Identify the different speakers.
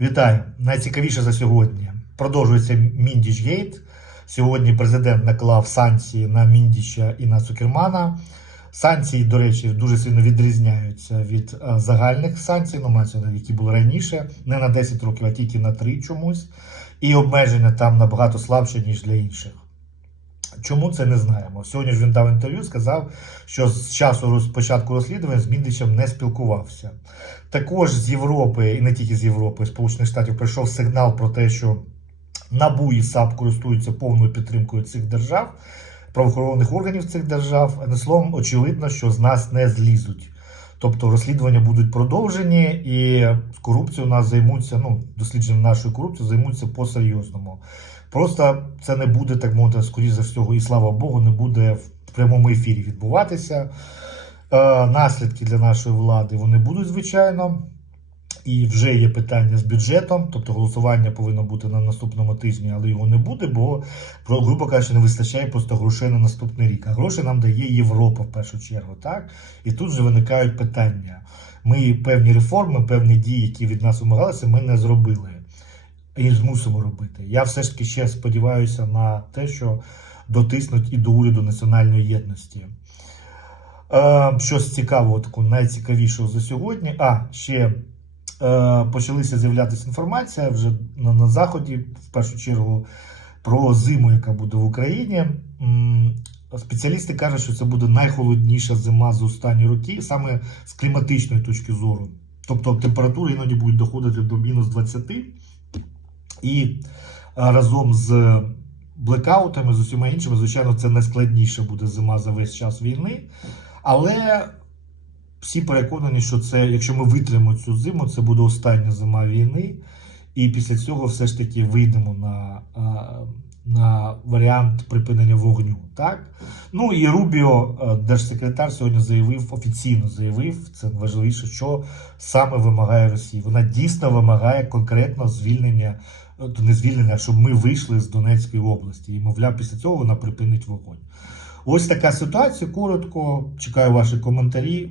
Speaker 1: Вітаю! Найцікавіше за сьогодні. Продовжується Міндічгейт. Сьогодні президент наклав санкції на Міндіча і на Цукермана. Санкції, до речі, дуже сильно відрізняються від е, загальних санкцій, ну, мається які були раніше, не на 10 років, а тільки на 3 чомусь. І обмеження там набагато слабше, ніж для інших. Чому це не знаємо? Сьогодні ж він дав інтерв'ю, сказав, що з часу початку розслідування з Міндичем не спілкувався. Також з Європи, і не тільки з Європи, Сполучених Штатів прийшов сигнал про те, що НАБУ і САП користуються повною підтримкою цих держав, правоохоронних органів цих держав. Не словом, очевидно, що з нас не злізуть. Тобто розслідування будуть продовжені, і з корупцією нас займуться, ну, дослідженням нашої корупції займуться по-серйозному. Просто це не буде, так мовити, скоріше за всього, і слава Богу, не буде в прямому ефірі відбуватися. Е, наслідки для нашої влади вони будуть, звичайно. І вже є питання з бюджетом, тобто голосування повинно бути на наступному тижні, але його не буде, бо, грубо кажучи, не вистачає просто грошей на наступний рік. А гроші нам дає Європа в першу чергу. Так? І тут вже виникають питання. Ми певні реформи, певні дії, які від нас вимагалися, ми не зробили і змусимо робити. Я все ж таки ще сподіваюся на те, що дотиснуть і до уряду національної єдності. Е, щось цікавого, такого найцікавішого за сьогодні. А, ще почалися з'являтися інформація вже на, на заході, в першу чергу, про зиму, яка буде в Україні. Спеціалісти кажуть, що це буде найхолодніша зима за останні роки, саме з кліматичної точки зору. Тобто температури іноді будуть доходити до мінус 20. І е, разом з блекаутами, з усіма іншими, звичайно, це найскладніша буде зима за весь час війни. Але всі переконані, що це, якщо ми витримаємо цю зиму, це буде остання зима війни. І після цього все ж таки вийдемо на, на варіант припинення вогню. Так? Ну і Рубіо, е, держсекретар, сьогодні заявив, офіційно заявив, це важливіше, що саме вимагає Росія. Вона дійсно вимагає конкретно звільнення, е, то не звільнення, щоб ми вийшли з Донецької області. І, мовляв, після цього вона припинить вогонь. Ось така ситуація. Коротко. Чекаю ваші коментарі.